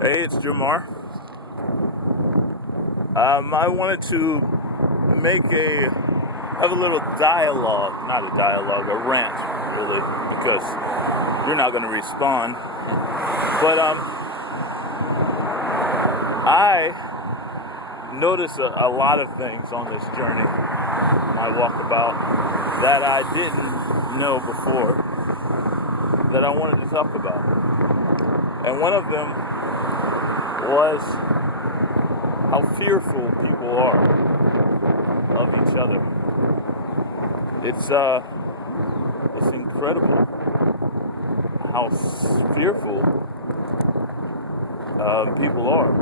Hey, it's Jamar. I wanted to have a little dialogue, not a dialogue, a rant, really, because you're not going to respond. But I noticed a lot of things on this journey, my walkabout, that I didn't know before, that I wanted to talk about. And one of them was how fearful people are of each other. It's incredible how fearful people are.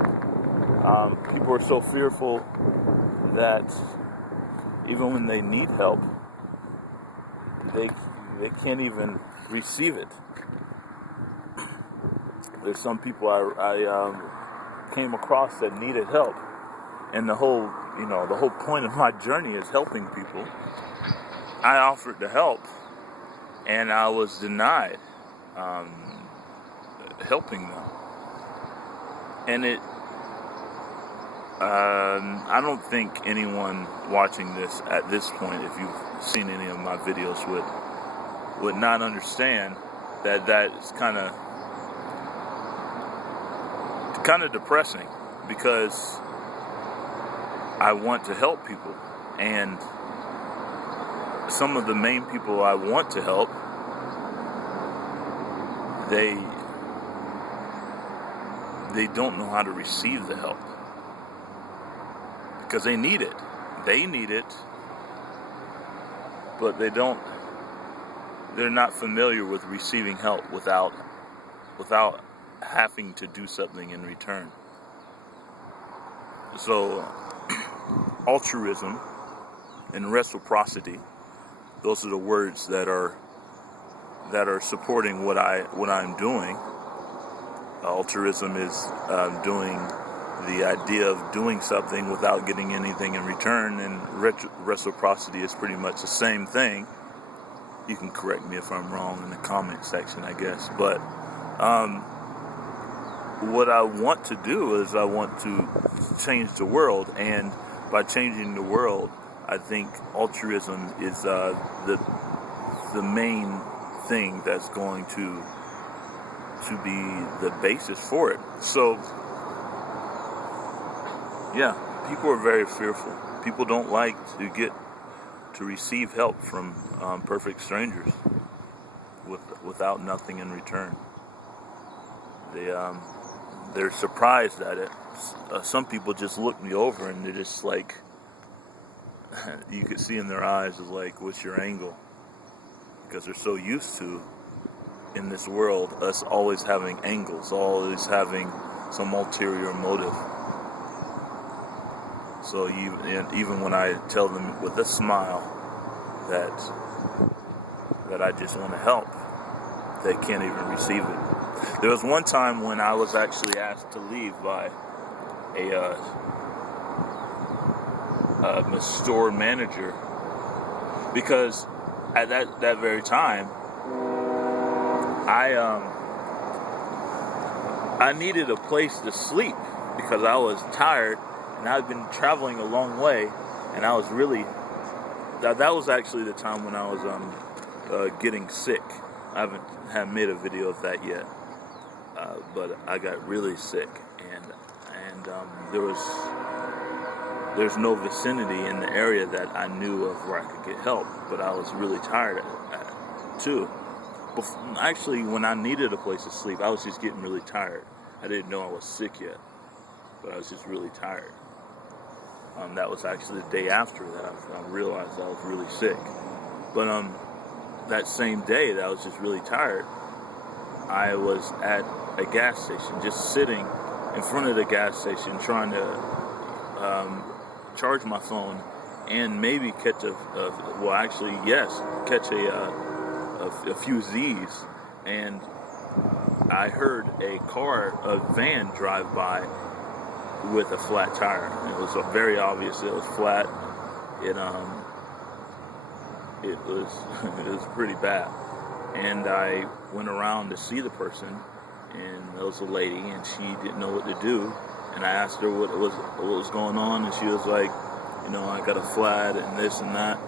People are so fearful that even when they need help, they can't even receive it. There's some people I came across that needed help, and the whole point of my journey is helping people. I offered to help, and I was denied helping them. And I don't think anyone watching this at this point, if you've seen any of my videos, would not understand that is kind of depressing, because I want to help people, and some of the main people I want to help, they don't know how to receive the help, because they need it, but they're not familiar with receiving help without having to do something in return. So altruism and reciprocity, those are the words that are supporting what I'm doing. Altruism is doing the idea of doing something without getting anything in return, and reciprocity is pretty much the same thing. You can correct me if I'm wrong in the comment section, I guess, but what I want to do is I want to change the world, and by changing the world, I think altruism is the main thing that's going to be the basis for it. So, yeah, people are very fearful. People don't like to receive help from perfect strangers without nothing in return. They're surprised at it. Some people just look me over and they're just like, you could see in their eyes is like, what's your angle? Because they're so used to, in this world, us always having angles, always having some ulterior motive. So even when I tell them with a smile that I just want to help, they can't even receive it. There was one time when I was actually asked to leave by a store manager, because at that very time I needed a place to sleep, because I was tired and I'd been traveling a long way, and I was really that was actually the time when I was getting sick. I haven't made a video of that yet, but I got really sick, and there's no vicinity in the area that I knew of where I could get help, but I was really tired too. Actually, when I needed a place to sleep, I was just getting really tired. I didn't know I was sick yet, but I was just really tired. That was actually the day after that I realized I was really sick. But that same day that I was just really tired, I was at a gas station, just sitting in front of the gas station, trying to charge my phone and maybe catch catch a few Z's. And I heard a van drive by with a flat tire. It was very obvious it was flat. It was pretty bad. And I went around to see the person, and there was a lady, and she didn't know what to do. And I asked her what was going on, and she was like, I got a flat and this and that.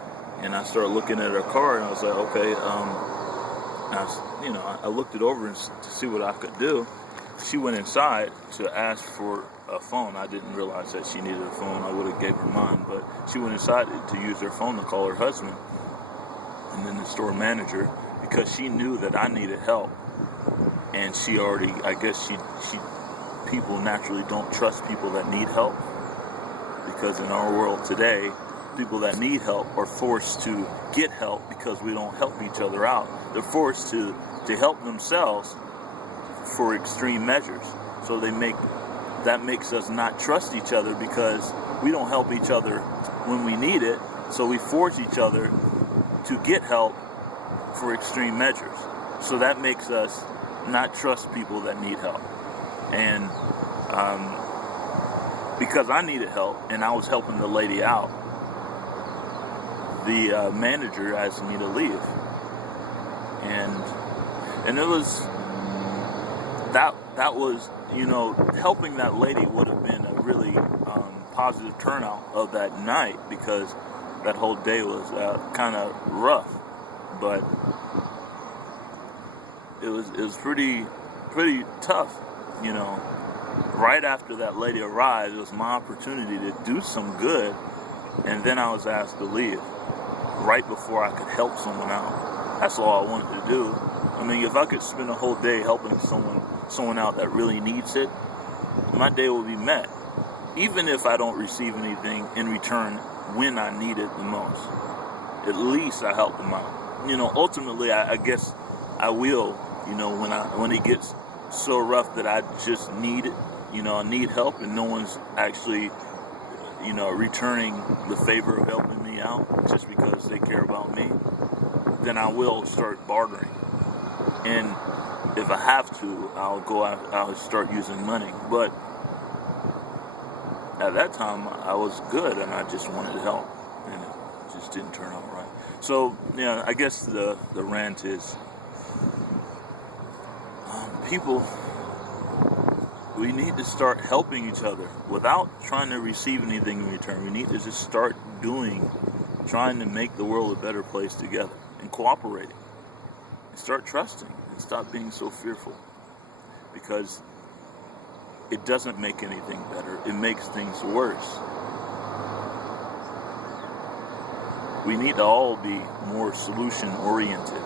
And I started looking at her car, and I was like, okay. I looked it over to see what I could do. She went inside to ask for a phone. I didn't realize that she needed a phone. I would have gave her mine, but she went inside to use her phone to call her husband, and then the store manager, because she knew that I needed help. And she already, I guess people naturally don't trust people that need help, because in our world today, people that need help are forced to get help because we don't help each other out. They're forced to help themselves for extreme measures. So that makes us not trust each other, because we don't help each other when we need it. So we force each other to get help for extreme measures. So that makes us not trust people that need help. And because I needed help and I was helping the lady out, the manager asked me to leave. And it was that was helping that lady would have been a really positive turnout of that night, because that whole day was kind of rough, but it was pretty tough. Right after that lady arrived, it was my opportunity to do some good, and then I was asked to leave right before I could help someone out. That's all I wanted to do. I mean, if I could spend a whole day helping someone out that really needs it, my day will be met, even if I don't receive anything in return when I need it the most. At least I help them out. Ultimately, I guess I will, when it gets so rough that I just need it, I need help, and no one's actually, returning the favor of helping me out just because they care about me, then I will start bartering. And if I have to, I'll start using money. But at that time, I was good, and I just wanted help, and it just didn't turn out right. So, I guess the rant is, people, we need to start helping each other without trying to receive anything in return. We need to just start trying to make the world a better place together, and cooperating, and start trusting, and stop being so fearful, because it doesn't make anything better. It makes things worse. We need to all be more solution-oriented